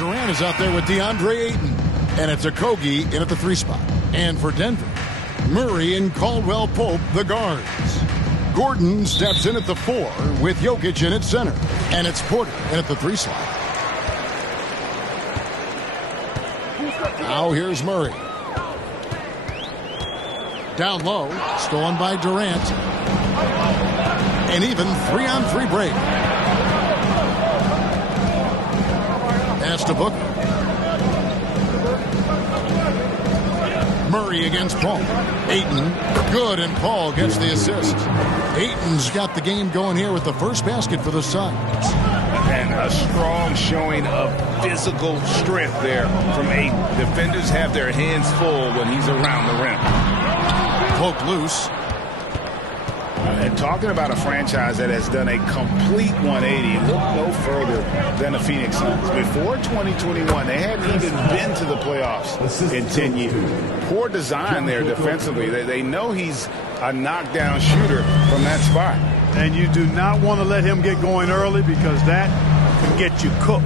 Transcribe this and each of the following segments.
Durant is out there with DeAndre Ayton. And it's a Kogi in at the 3 spot. And for Denver, Murray and Caldwell Pope, the guards. Gordon steps in at the 4 with Jokic in at center. And it's Porter in at the 3 slot. Now here's Murray. Down low, stolen by Durant. An even 3-on-3 break. Pass to Booker. Murray against Paul. Ayton, good, and Paul gets the assist. Ayton's got the game going here with the first basket for the Suns. And a strong showing of physical strength there from Ayton. Defenders have their hands full when he's around the rim. Poke loose. And talking about a franchise that has done a complete 180, look no further than the Phoenix Suns. Before 2021, they hadn't even been to the playoffs in 10 years. Poor design there defensively. They know he's a knockdown shooter from that spot. And you do not want to let him get going early because that can get you cooked.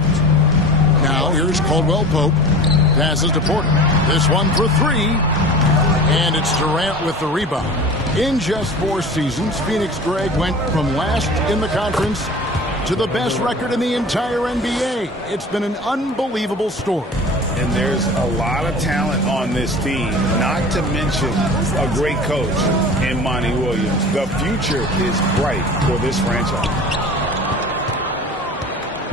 Now here's Caldwell Pope. Passes to Porter. This one for 3. And it's Durant with the rebound. In just 4 seasons, Phoenix, Greg, went from last in the conference to the best record in the entire NBA. It's been an unbelievable story. And there's a lot of talent on this team, not to mention a great coach in Monty Williams. The future is bright for this franchise.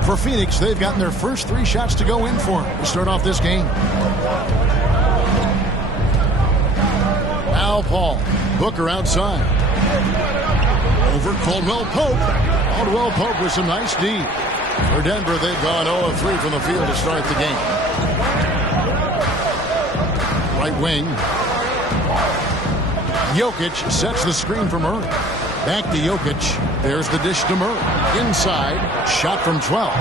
For Phoenix, they've gotten their first 3 shots to go in for to start off this game. Now Paul. Booker outside. Over Caldwell Pope. Caldwell Pope with some nice D. For Denver, they've gone 0 of 3 from the field to start the game. Right wing. Jokic sets the screen for Murray. Back to Jokic. There's the dish to Murray. Inside. Shot from 12.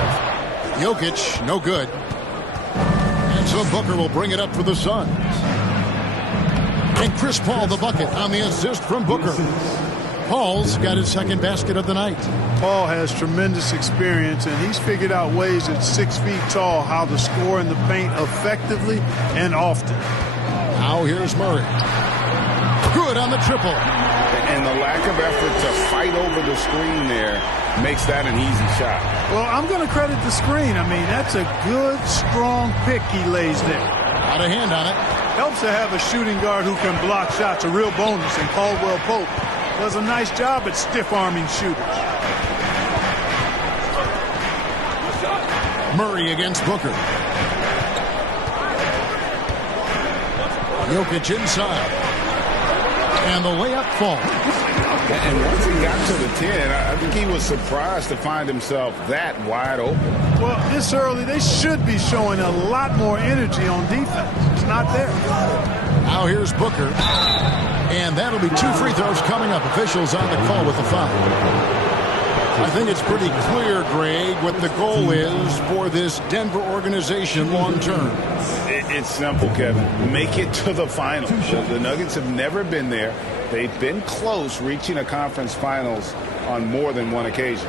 Jokic, no good. And so Booker will bring it up for the Suns. And Chris Paul the bucket on the assist from Booker. Paul's got his second basket of the night. Paul has tremendous experience, and he's figured out ways at 6 feet tall how to score in the paint effectively and often. Now here's Murray. Good on the triple. And the lack of effort to fight over the screen there makes that an easy shot. Well, I'm going to credit the screen. I mean, that's a good, strong pick he lays there. Got a hand on it. Helps to have a shooting guard who can block shots, a real bonus, and Caldwell Pope does a nice job at stiff-arming shooters. Murray against Booker. Jokic inside. And the layup falls. And once he got to the 10, I think he was surprised to find himself that wide open. Well, this early, they should be showing a lot more energy on defense. It's not there. Now here's Booker. And that'll be 2 free throws coming up. Officials on the call with the foul. I think it's pretty clear, Greg, what the goal is for this Denver organization long term. It's simple, Kevin. Make it to the finals. The Nuggets have never been there. They've been close reaching a conference finals on more than one occasion.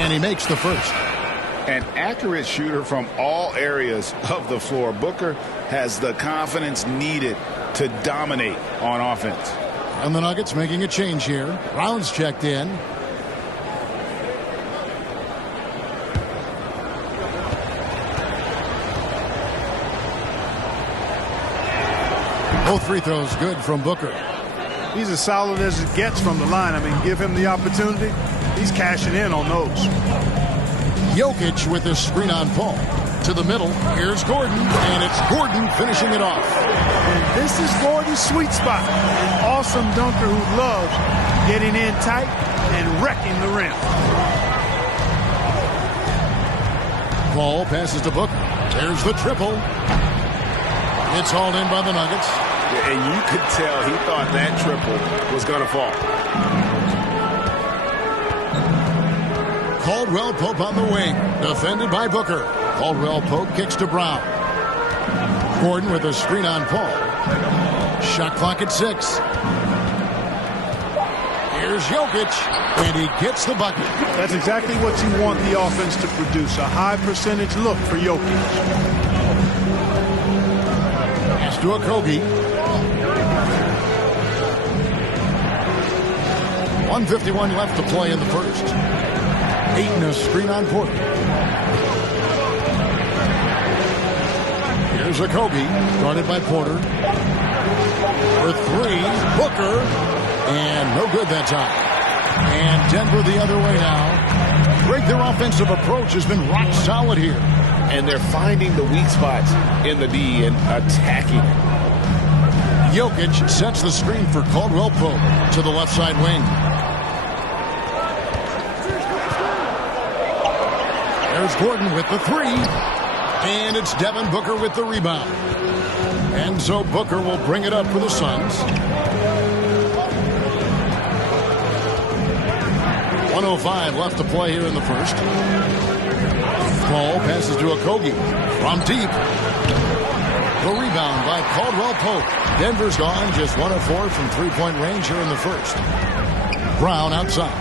And he makes the first. An accurate shooter from all areas of the floor. Booker has the confidence needed to dominate on offense. And the Nuggets making a change here. Brown's checked in. Both free throws good from Booker. He's as solid as it gets from the line. I mean, give him the opportunity. He's cashing in on those. Jokic with the screen on Paul. To the middle. Here's Gordon. And it's Gordon finishing it off. And this is Gordon's sweet spot. An awesome dunker who loves getting in tight and wrecking the rim. Paul passes to Booker. There's the triple. It's hauled in by the Nuggets. And you could tell he thought that triple was going to fall. Caldwell Pope on the wing. Defended by Booker. Caldwell Pope kicks to Brown. Gordon with a screen on Paul. Shot clock at 6. Here's Jokic, and he gets the bucket. That's exactly what you want the offense to produce, a high percentage look for Jokic. Pass to Okogie. 1:51 left to play in the first. Ayton a screen on Porter. Here's Okogie, guarded by Porter. For 3, Booker. And no good that time. And Denver the other way now. Greg, their offensive approach has been rock solid here. And they're finding the weak spots in the D and attacking it. Jokic sets the screen for Caldwell Pope to the left side wing. There's Gordon with the 3. And it's Devin Booker with the rebound. And so Booker will bring it up for the Suns. 1:05 left to play here in the first. Paul passes to Okogie from deep. The rebound by Caldwell Pope. Denver's gone just 1 of 4 from three-point range here in the first. Brown outside.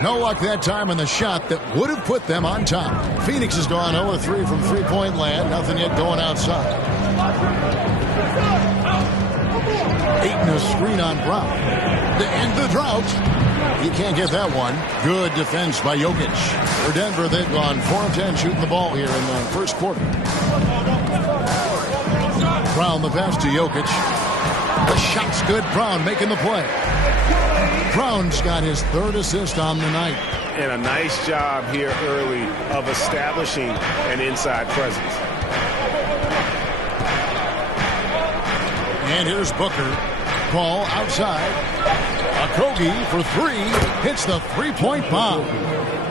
No luck that time on the shot that would have put them on top. Phoenix has gone 0 of 3 from three-point land. Nothing yet going outside. Ayton a screen on Brown. To end the drought. He can't get that one. Good defense by Jokic. For Denver, they've gone 4 of 10 shooting the ball here in the first quarter. Brown the pass to Jokic. The shot's good. Brown making the play. Brown's got his 3rd assist on the night. And a nice job here early of establishing an inside presence. And here's Booker. Paul outside. Okogie for 3. Hits the three-point bomb.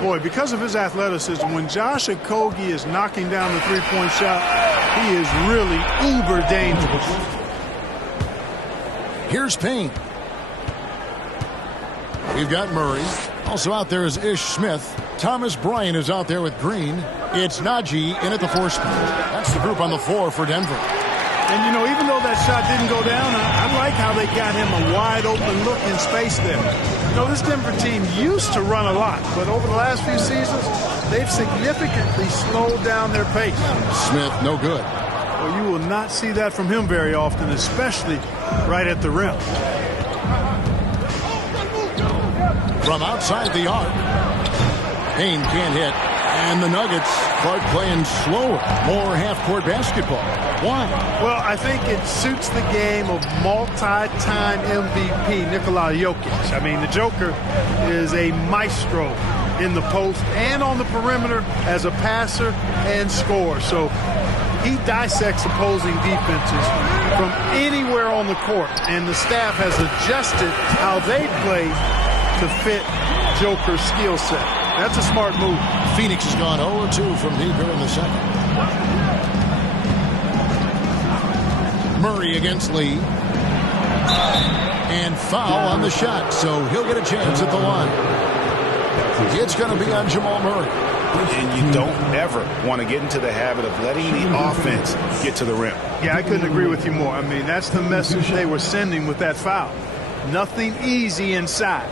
Boy, because of his athleticism, when Josh Okogie is knocking down the three-point shot, he is really uber dangerous. Here's Payne. We've got Murray. Also out there is Ish Smith. Thomas Bryant is out there with Green. It's Najee in at the 4 spot. That's the group on the floor for Denver. And, you know, even though that shot didn't go down, I like how they got him a wide-open look in space there. You know, this Denver team used to run a lot, but over the last few seasons, they've significantly slowed down their pace. Smith, no good. Well, you will not see that from him very often, especially right at the rim. From outside the arc. Payne can't hit. And the Nuggets start playing slower, more half-court basketball. Why? Well, I think it suits the game of multi-time MVP Nicola Jokic. I mean, the Joker is a maestro in the post and on the perimeter as a passer and scorer. So he dissects opposing defenses from anywhere on the court. And the staff has adjusted how they play to fit Joker's skill set. That's a smart move. Phoenix has gone 0-2 from deep here in the second. Murray against Lee. And foul on the shot, so he'll get a chance at the line. It's going to be on Jamal Murray. And you don't ever want to get into the habit of letting the offense get to the rim. Yeah, I couldn't agree with you more. I mean, that's the message they were sending with that foul. Nothing easy inside.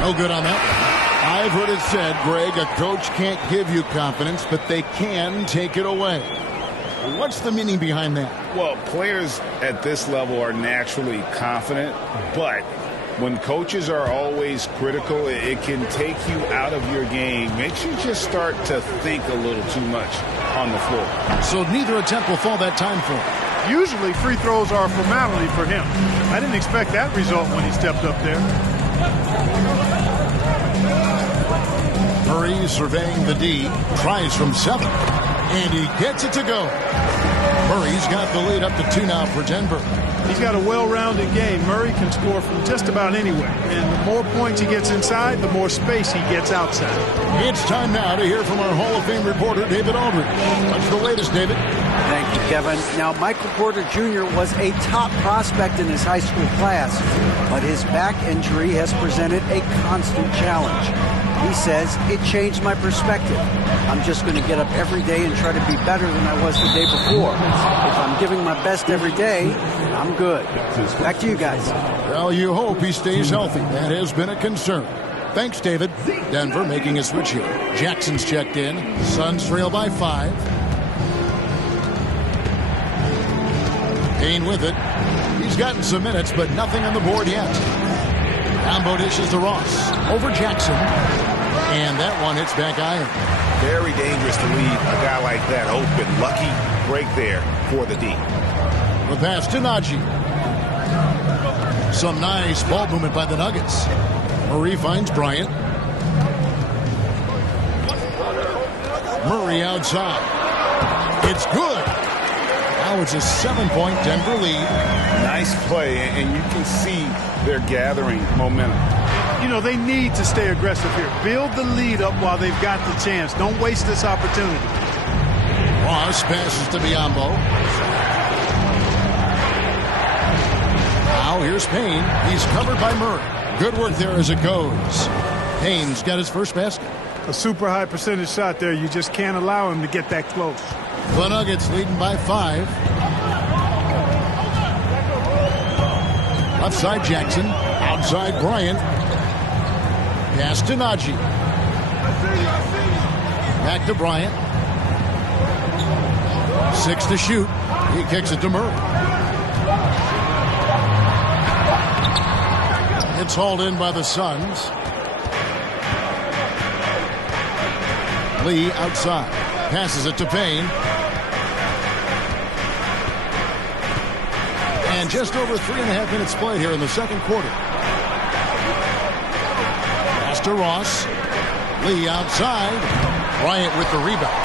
No good on that one. I've heard it said, Greg, a coach can't give you confidence, but they can take it away. What's the meaning behind that? Well, players at this level are naturally confident, but when coaches are always critical, it can take you out of your game. Makes you just start to think a little too much on the floor. So neither attempt will fall that time for him. Usually free throws are a formality for him. I didn't expect that result when he stepped up there. Murray surveying the D, tries from 7, and he gets it to go. Murray's got the lead up to 2 now for Denver. He's got a well-rounded game. Murray can score from just about anywhere. And the more points he gets inside, the more space he gets outside. It's time now to hear from our Hall of Fame reporter, David Aldridge. What's the latest, David? Thank you, Kevin. Now, Michael Porter Jr. was a top prospect in his high school class, but his back injury has presented a constant challenge. He says, it changed my perspective. I'm just going to get up every day and try to be better than I was the day before. If I'm giving my best every day, I'm good. Back to you guys. Well, you hope he stays healthy. That has been a concern. Thanks, David. Denver making a switch here. Jackson's checked in. Suns trail by 5. Payne with it. He's gotten some minutes, but nothing on the board yet. Combo dishes to Ross. Over Jackson. And that one hits back iron. Very dangerous to leave a guy like that open. Lucky break there for the D. The pass to Najee. Some nice ball movement by the Nuggets. Murray finds Bryant. Murray outside. It's good. Now it's a 7-point Denver lead. Nice play, and you can see they're gathering momentum. You know, they need to stay aggressive here. Build the lead up while they've got the chance. Don't waste this opportunity. Ross passes to Biyombo. Now here's Payne. He's covered by Murray. Good work there as it goes. Payne's got his first basket. A super high percentage shot there. You just can't allow him to get that close. The Nuggets leading by 5. Left side Jackson. Outside Bryant. Pass to Najee. Back to Bryant. 6 to shoot. He kicks it to Murray. It's hauled in by the Suns. Lee outside. Passes it to Payne. And just over 3.5 minutes played here in the second quarter. Pass to Ross. Lee outside. Bryant with the rebound.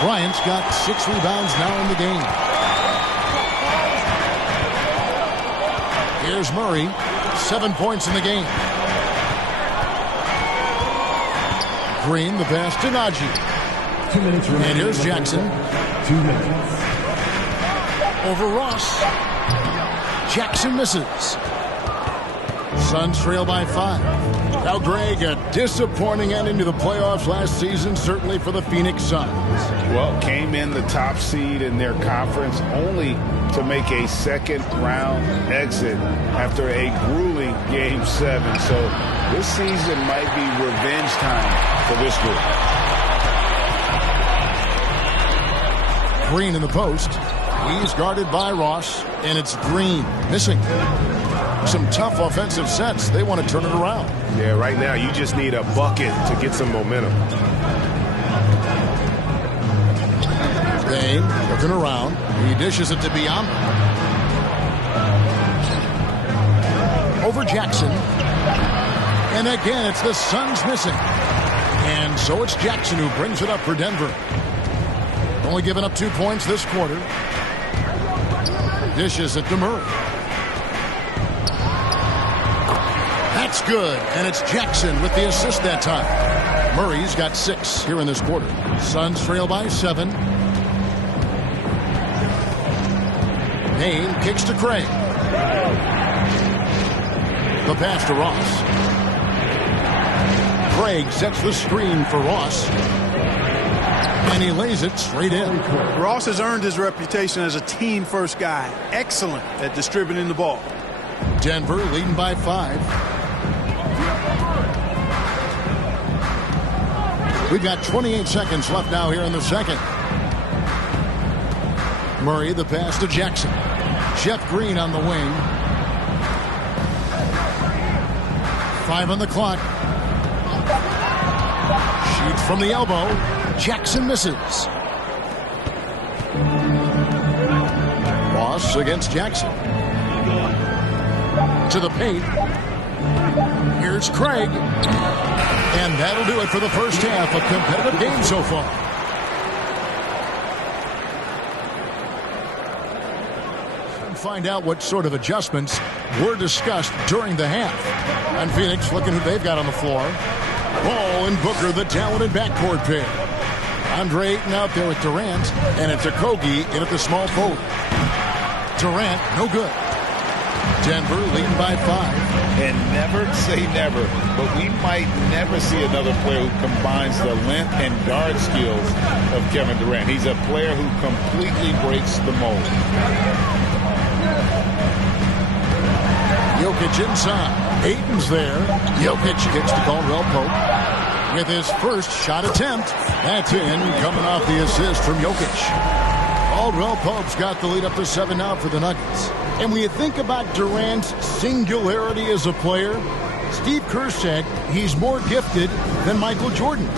Bryant's got 6 rebounds now in the game. Here's Murray. 7 points in the game. Green, the pass to Najee. 2 minutes remaining. And here's Jackson. 2 minutes. Over Ross. Jackson misses. Suns trail by 5. Now, Greg, a disappointing ending to the playoffs last season, certainly for the Phoenix Suns. Well, came in the top seed in their conference only to make a second-round exit after a grueling Game 7. So this season might be revenge time for this group. Green in the post. He's guarded by Ross, and it's Green missing. Some tough offensive sets. They want to turn it around. Yeah, right now you just need a bucket to get some momentum. Payne looking around. He dishes it to Biyombo. Over Jackson. And again, it's the Suns missing. And so it's Jackson who brings it up for Denver. Only giving up 2 points this quarter. Dishes it to Murray. That's good, and it's Jackson with the assist that time. Murray's got 6 here in this quarter. Suns trail by 7. Payne kicks to Craig. The pass to Ross. Craig sets the screen for Ross. And he lays it straight in. Ross has earned his reputation as a team-first guy. Excellent at distributing the ball. Denver leading by 5. We've got 28 seconds left now here in the second. Murray, the pass to Jackson. Jeff Green on the wing. 5 on the clock. Shoots from the elbow. Jackson misses. Ross against Jackson. To the paint. Here's Craig. And that'll do it for the first half. A competitive game so far. find out what sort of adjustments were discussed during the half. And Phoenix looking who they've got on the floor. Ball and Booker, the talented backcourt pair. Andre Ayton out there with Durant, and it's Okogie in at the small forward. Durant, no good. Denver leading by 5. And never say never, but we might never see another player who combines the length and guard skills of Kevin Durant. He's a player who completely breaks the mold. Jokic inside. Ayton's there. Jokic gets to Caldwell Pope with his first shot attempt. That's in, coming off the assist from Jokic. Caldwell Pope's got the lead up to 7 now for the Nuggets. And when you think about Durant's singularity as a player, Steve Kerr said he's more gifted than Michael Jordan.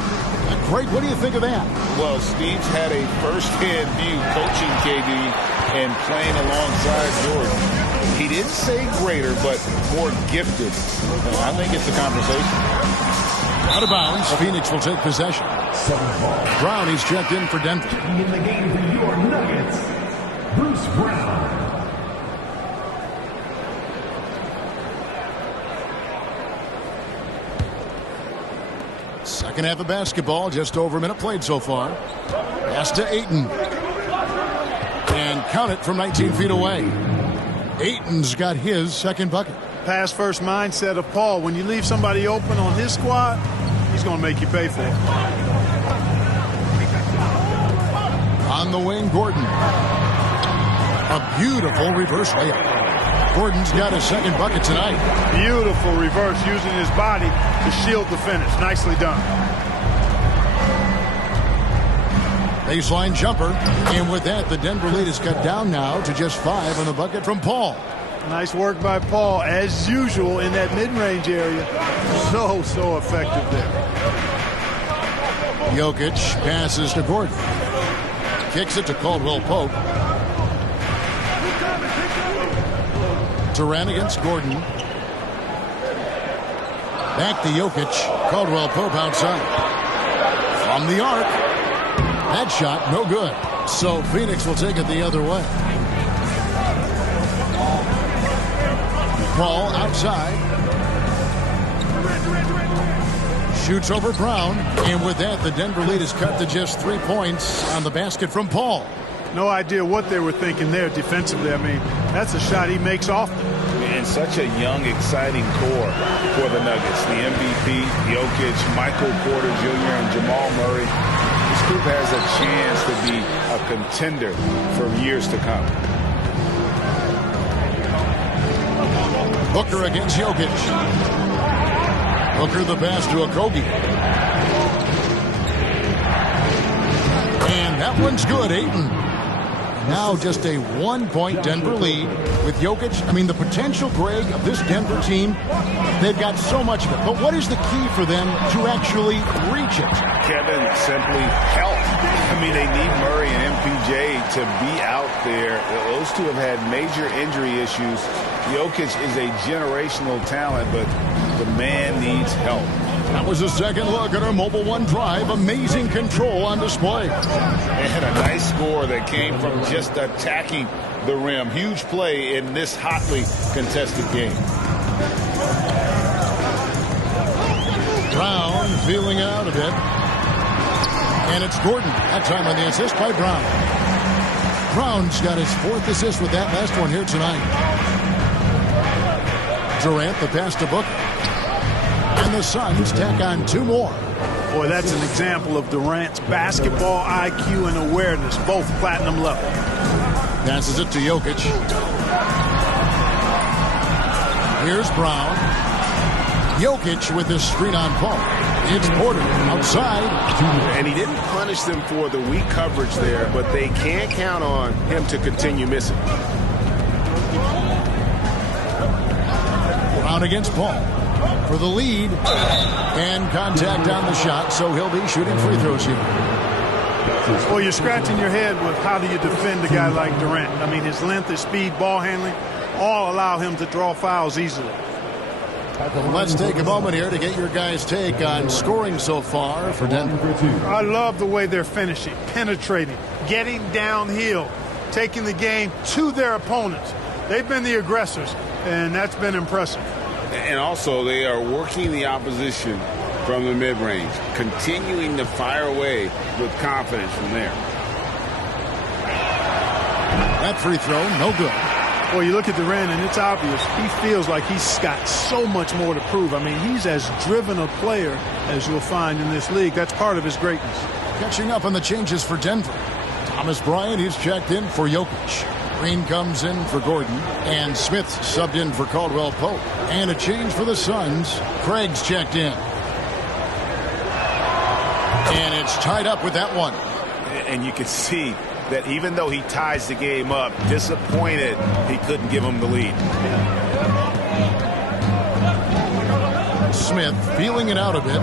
Craig, what do you think of that? Well, Steve's had a first-hand view coaching KD and playing alongside Jordan. He didn't say greater, but more gifted. I think it's a conversation. Out of bounds, Phoenix will take possession. Brown, he's checked in for Denver. In the game for your Nuggets, Bruce Brown. Second half of basketball, just over a minute played so far. Pass to Ayton. And count it from 19 feet away. Ayton's got his second bucket. Pass first mindset of Paul. When you leave somebody open on his squad, he's going to make you pay for it. On the wing, Gordon. A beautiful reverse layup. Gordon's got his second bucket tonight. Beautiful reverse, using his body to shield the finish. Nicely done. Baseline jumper. And with that, the Denver lead is cut down now to just 5 on the bucket from Paul. Nice work by Paul, as usual, in that mid-range area. So effective there. Jokic passes to Gordon. Kicks it to Caldwell Pope. Durant against Gordon. Back to Jokic. Caldwell Pope outside. From the arc. That shot, no good. So Phoenix will take it the other way. Paul outside. Shoots over Brown. And with that, the Denver lead is cut to just 3 points on the basket from Paul. No idea what they were thinking there defensively. I mean, that's a shot he makes often. And such a young, exciting core for the Nuggets. The MVP, Jokic, Michael Porter Jr., and Jamal Murray. This group has a chance to be a contender for years to come. Booker against Jokic. Booker the pass to Okogie. And that one's good, Ayton. Now just a 1-point Denver lead with Jokic. I mean, the potential, Greg, of this Denver team, they've got so much of it. But what is the key for them to actually reach it? Kevin, simply health. I mean, they need Murray and MPJ to be out there. Those two have had major injury issues. Jokic is a generational talent, but the man needs help. That was a second look at our Mobile One Drive. Amazing control on display. They had a nice score that came from just attacking the rim. Huge play in this hotly contested game. Brown feeling out a bit. And it's Gordon. That time on the assist by Brown. Brown's got his 4th assist with that last one here tonight. Durant the pass to Booker. And the Suns tack on 2 more. Boy, that's an example of Durant's basketball IQ and awareness, both platinum level. Passes it to Jokic. Here's Brown. Jokic with his screen on Paul. It's Porter outside. And he didn't punish them for the weak coverage there, but they can't count on him to continue missing. Brown against Paul for the lead. And contact on the shot, so he'll be shooting free throws here. Well, you're scratching your head with how do you defend a guy like Durant. I mean, his length, his speed, ball handling, all allow him to draw fouls easily. Let's take a moment here to get your guys' take on scoring so far for Denver. I love the way they're finishing, penetrating, getting downhill, taking the game to their opponents. They've been the aggressors, and that's been impressive. And also, they are working the opposition from the mid-range, continuing to fire away with confidence from there. That free throw, no good. Well, you look at Durant, and it's obvious. He feels like he's got so much more to prove. I mean, he's as driven a player as you'll find in this league. That's part of his greatness. Catching up on the changes for Denver. Thomas Bryant, he's checked in for Jokic. Green comes in for Gordon, and Smith's subbed in for Caldwell Pope. And a change for the Suns. Craig's checked in. And it's tied up with that one. And you can see that even though he ties the game up, disappointed he couldn't give him the lead. Smith feeling it out a bit.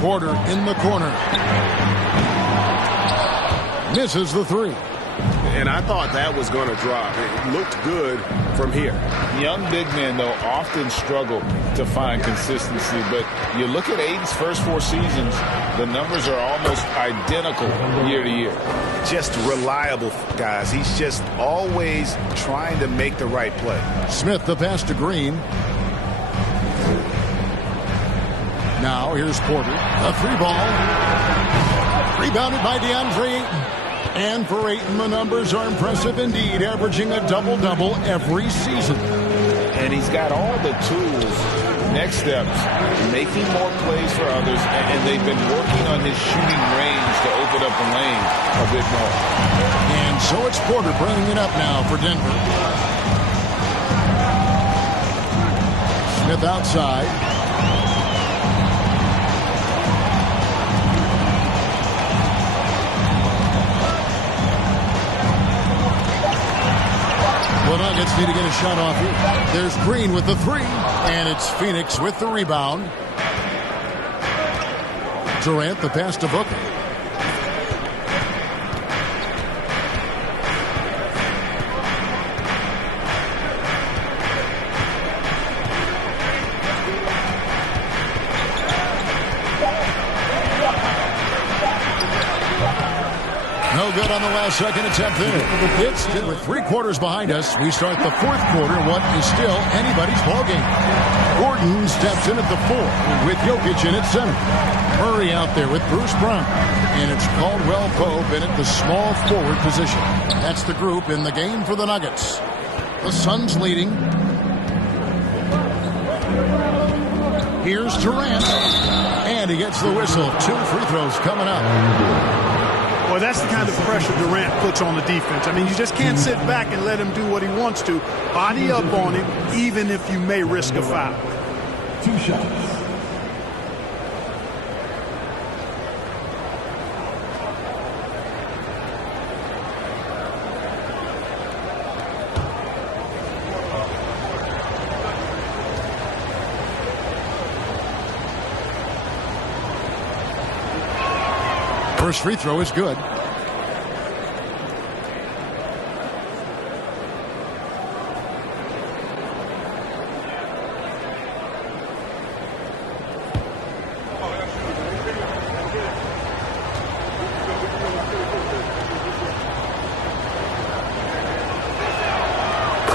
Porter in the corner. Misses the three. And I thought that was going to drop. It looked good from here. Young big men, though, often struggle to find consistency. But you look at Aiden's first 4 seasons, the numbers are almost identical year to year. Just reliable, guys. He's just always trying to make the right play. Smith the pass to Green. Now here's Porter. A 3-ball. Rebounded by DeAndre Ayton. And for Ayton, the numbers are impressive indeed, averaging a double-double every season. And he's got all the tools. Next steps, making more plays for others, and they've been working on his shooting range to open up the lane a bit more. And so it's Porter bringing it up now for Denver. Smith outside. The Nuggets need to get a shot off here. There's Green with the 3, and it's Phoenix with the rebound. Durant the pass to Booker. No good on the last second attempt there. It's still with 3 quarters behind us. We start the 4th quarter, what is still anybody's ballgame. Gordon steps in at the 4 with Jokic in at center. Murray out there with Bruce Brown. And it's Caldwell Pope in at the small forward position. That's the group in the game for the Nuggets. The Suns leading. Here's Durant. And he gets the whistle. 2 free throws coming up. Well, that's the kind of pressure Durant puts on the defense. I mean, you just can't sit back and let him do what he wants to. Body up on him, even if you may risk a foul. 2 shots. First free throw is good.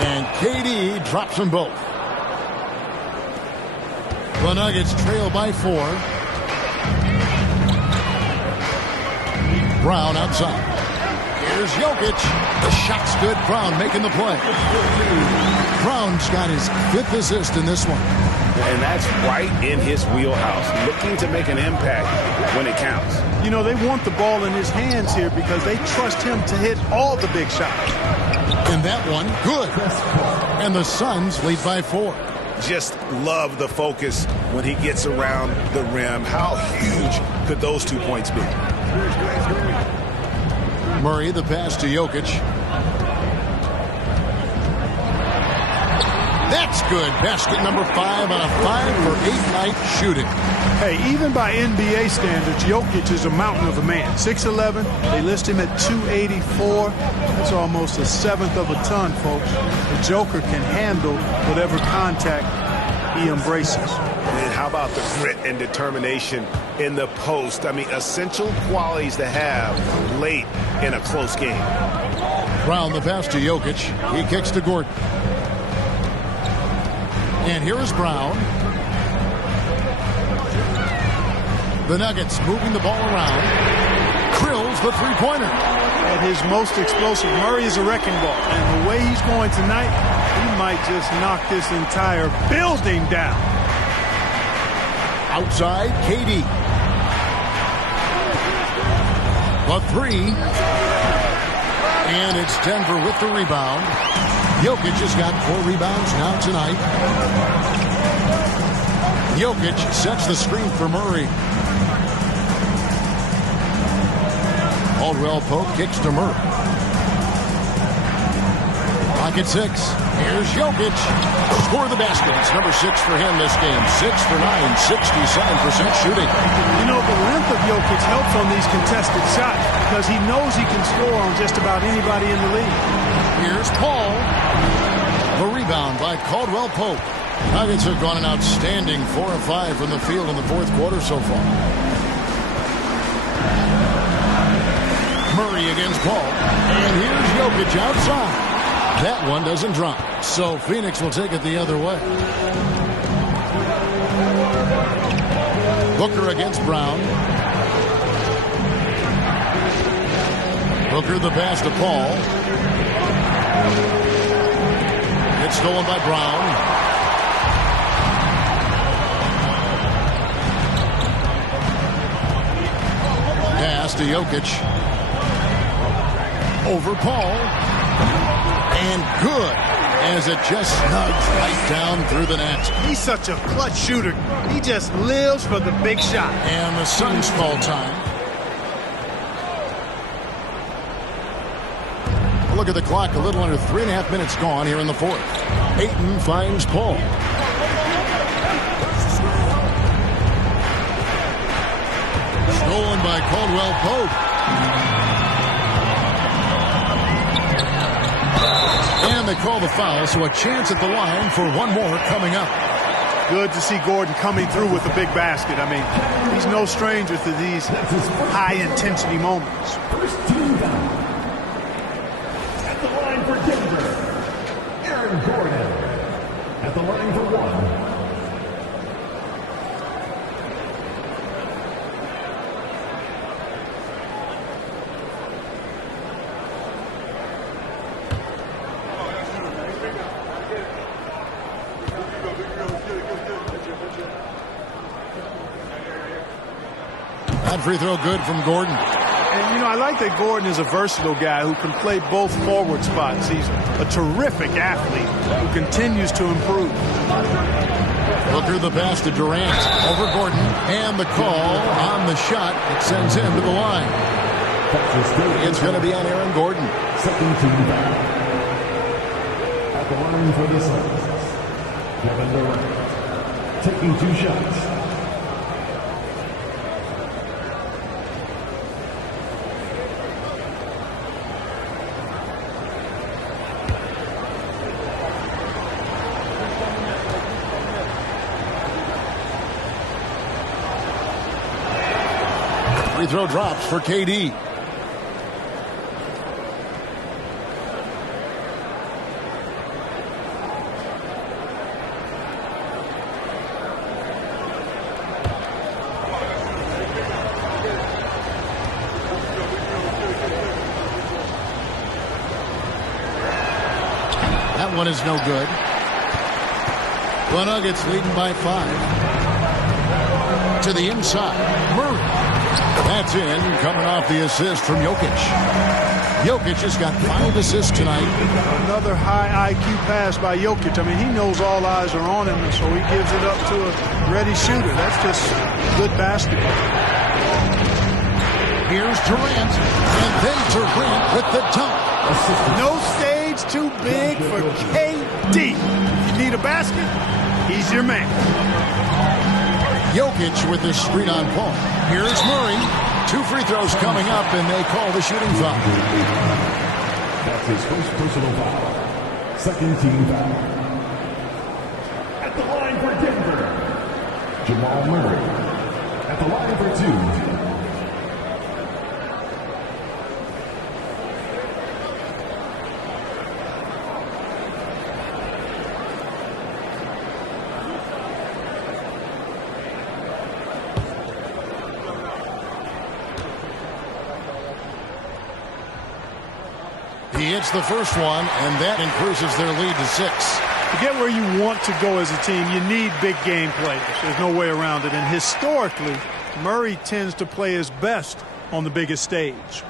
And KD drops them both. The Nuggets trail by 4. Brown outside. Here's Jokic. The shot's good. Brown making the play. Brown's got his 5th assist in this one. And that's right in his wheelhouse, looking to make an impact when it counts. You know, they want the ball in his hands here because they trust him to hit all the big shots. And that one, good. And the Suns lead by 4. Just love the focus when he gets around the rim. How huge could those 2 points be? Murray the pass to Jokic. That's good. Basket number 5 on a 5-for-8 night shooting. Hey, even by NBA standards, Jokic is a mountain of a man. 6'11", they list him at 284. That's almost 1/7 of a ton, folks. The Joker can handle whatever contact he embraces. And how about the grit and determination in the post? I mean, essential qualities to have late in a close game. Brown the pass to Jokic. He kicks to Gordon. And here is Brown. The Nuggets moving the ball around. Drills the three-pointer. At his most explosive, Murray is a wrecking ball. And the way he's going tonight, he might just knock this entire building down. Outside, KD. The three. And it's Denver with the rebound. Jokic has got 4 rebounds now tonight. Jokic sets the screen for Murray. Caldwell Pope kicks to Murray. Pocket 6. Here's Jokic. Score the basket. It's number 6 for him this game. 6 for 9, 67% shooting. You know, the length of Jokic helps on these contested shots because he knows he can score on just about anybody in the league. Here's Paul. The rebound by Caldwell Pope. Nuggets have gone an outstanding 4 of 5 from the field in the fourth quarter so far. Murray against Paul. And here's Jokic outside. That one doesn't drop. So Phoenix will take it the other way. Booker against Brown. Booker the pass to Paul. It's stolen by Brown. Pass to Jokic. Over Paul. And good, as it just snugs right down through the net. He's such a clutch shooter. He just lives for the big shot. And the Suns call time. Look at the clock, a little under 3.5 minutes gone here in the fourth. Ayton finds Paul. Stolen by Caldwell Pope. And they call the foul, so a chance at the line for one more coming up. Good to see Gordon coming through with a big basket. I mean, he's no stranger to these high-intensity moments. First team down. At the line for Denver, Aaron Gordon. At the line for 1. That free throw good from Gordon. And, you know, I like that Gordon is a versatile guy who can play both forward spots. He's a terrific athlete who continues to improve. Booker the pass to Durant. Over Gordon. And the call on the shot. It sends him to the line. It's going to be on Aaron Gordon. Second team foul. At the line for the Suns, Kevin Durant. Taking 2 shots. Free throw drops for KD. That one is no good. The Nuggets leading by 5. To the inside. Murray. That's in, coming off the assist from Jokic. Jokic has got 5 assists tonight. Another high IQ pass by Jokic. I mean, he knows all eyes are on him, so he gives it up to a ready shooter. That's just good basketball. Here's Durant, and then Durant with the dunk. No stage too big for KD. If you need a basket, he's your man. Jokic with the screen on Paul. Here's Murray. 2 free throws coming up, and they call the shooting foul. That's his first personal foul. Second team foul. At the line for Denver, Jamal Murray at the line for 2. He hits the first one, and that increases their lead to 6. To get where you want to go as a team, you need big game players. There's no way around it. And historically, Murray tends to play his best on the biggest stage.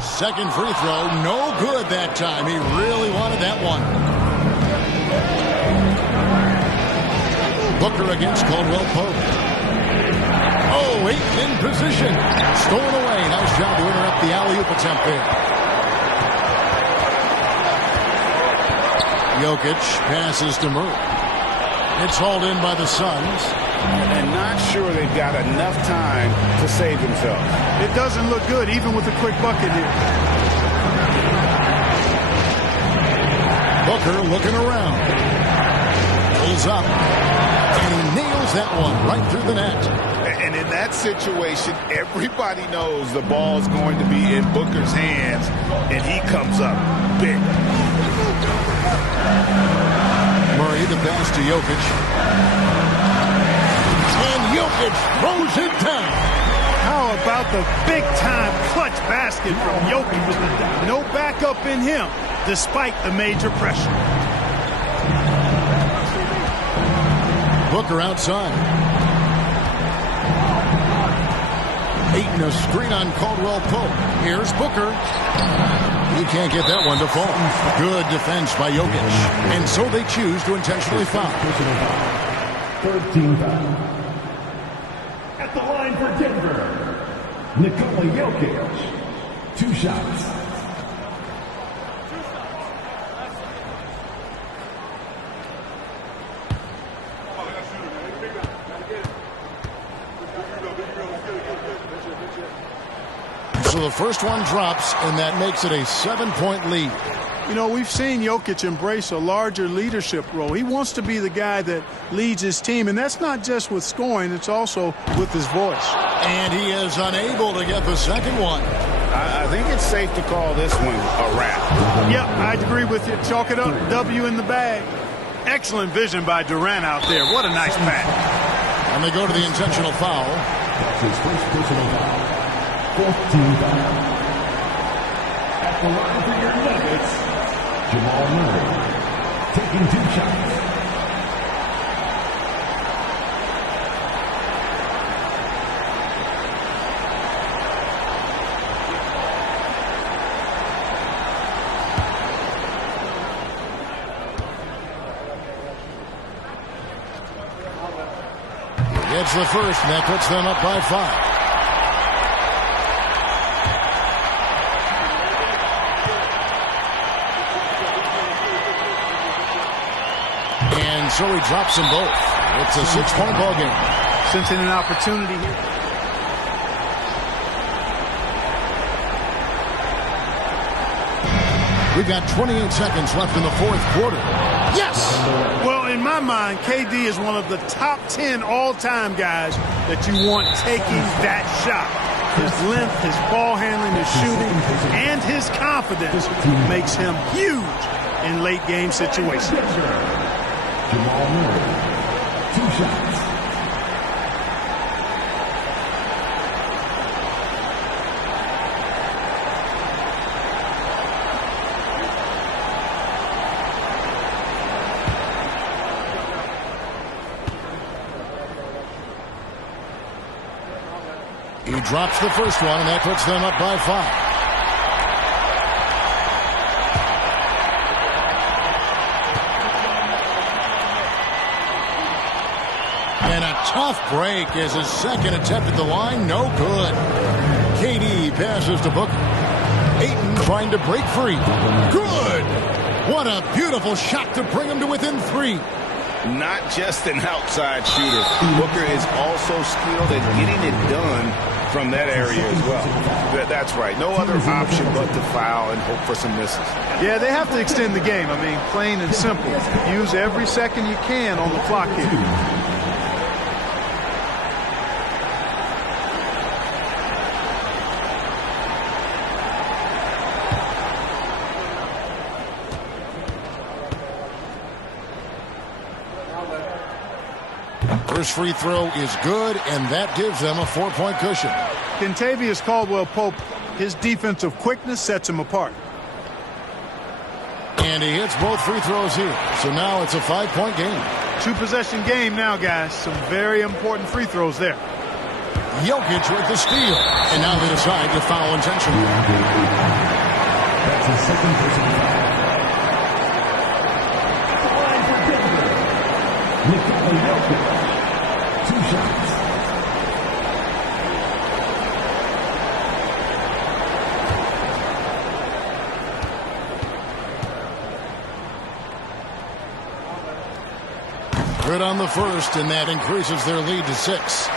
Second free throw, no good that time. He really wanted that one. Booker against Caldwell Pope. Oh, 8 in position. Stolen away. Nice job to interrupt the alley-oop attempt there. Jokic passes to Murray. It's hauled in by the Suns. And not sure they've got enough time to save themselves. It doesn't look good, even with a quick bucket here. Booker looking around. Pulls up. And he nails that one right through the net. And in that situation, everybody knows the ball's going to be in Booker's hands, and he comes up big. Murray, the pass to Jokic. And Jokic throws it down. How about the big-time clutch basket from Jokic? No backup in him, despite the major pressure. Booker outside. Aiton a screen on Caldwell Pope. Here's Booker. He can't get that one to fall. Good defense by Jokic. And so they choose to intentionally foul. 13 foul. At the line for Denver, Nicola Jokic. 2 shots. So the first one drops, and that makes it a 7-point lead. You know, we've seen Jokic embrace a larger leadership role. He wants to be the guy that leads his team, and that's not just with scoring, it's also with his voice. And he is unable to get the second one. I think it's safe to call this one a wrap. Yep, I agree with you. Chalk it up, W in the bag. Excellent vision by Durant out there. What a nice pass. And they go to the intentional foul. That's his first personal foul. 14 foul. At the line for your Nuggets, Jamal Murray, taking 2 shots. Gets the first, and that puts them up by 5. So he drops them both. It's a 6-point ball game. Sensing an opportunity here. We've got 28 seconds left in the 4th quarter. Yes! Well, in my mind, KD is one of the top 10 all-time guys that you want taking that shot. His length, his ball handling, his shooting, and his confidence makes him huge in late-game situations. Jamal Murray, 2 shots. He drops the first one, and that puts them up by 5. And a tough break as his second attempt at the line. No good. KD passes to Booker. Aiton trying to break free. Good. What a beautiful shot to bring him to within 3. not just an outside shooter. Booker is also skilled at getting it done from that area as well. That's right. No other option but to foul and hope for some misses. Yeah, they have to extend the game. I mean, plain and simple. Use every second you can on the clock here. First free throw is good, and that gives them a 4-point cushion. Kentavious Caldwell-Pope, his defensive quickness sets him apart. And he hits both free throws here. So now it's a 5-point game. 2-possession game now, guys. Some very important free throws there. Jokic with the steal. And now they decide to foul intentionally. That's his second personal foul. Line for Denver. Nicola Jokic. 2 shots. Good on the first, and that increases their lead to 6.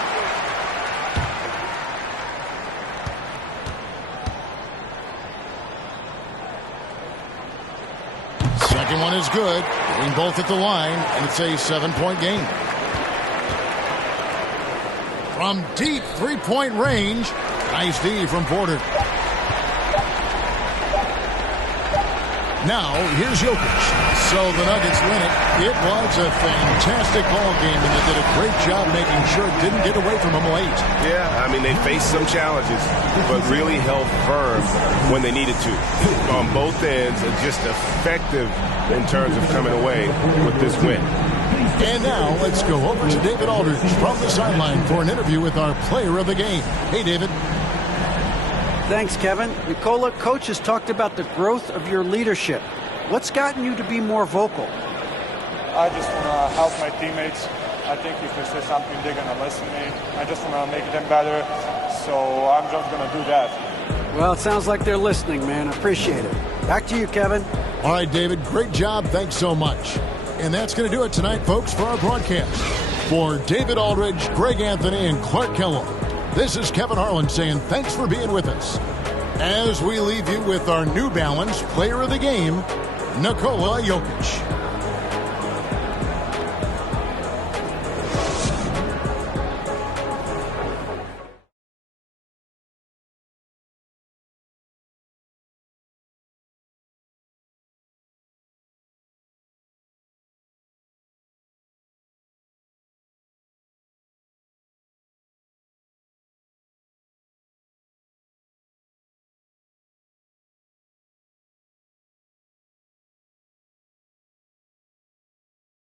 Second one is good. Getting both at the line, and it's a 7-point game. From deep 3-point range, nice D from Porter. Now, here's Jokic. So the Nuggets win it. It was a fantastic ball game, and they did a great job making sure it didn't get away from them late. Yeah, I mean, they faced some challenges, but really held firm when they needed to. On both ends, and just effective in terms of coming away with this win. And now let's go over to David Aldridge from the sideline for an interview with our player of the game. Hey, David. Thanks, Kevin. Nicola, Coach has talked about the growth of your leadership. What's gotten you to be more vocal? I just want to help my teammates. I think if they say something, they're going to listen to me. I just want to make them better, so I'm just going to do that. Well, it sounds like they're listening, man. I appreciate it. Back to you, Kevin. All right, David, great job. Thanks so much. And that's going to do it tonight, folks, for our broadcast. For David Aldridge, Greg Anthony, and Clark Kellogg, this is Kevin Harlan saying thanks for being with us. As we leave you with our New Balance Player of the Game, Nicola Jokic.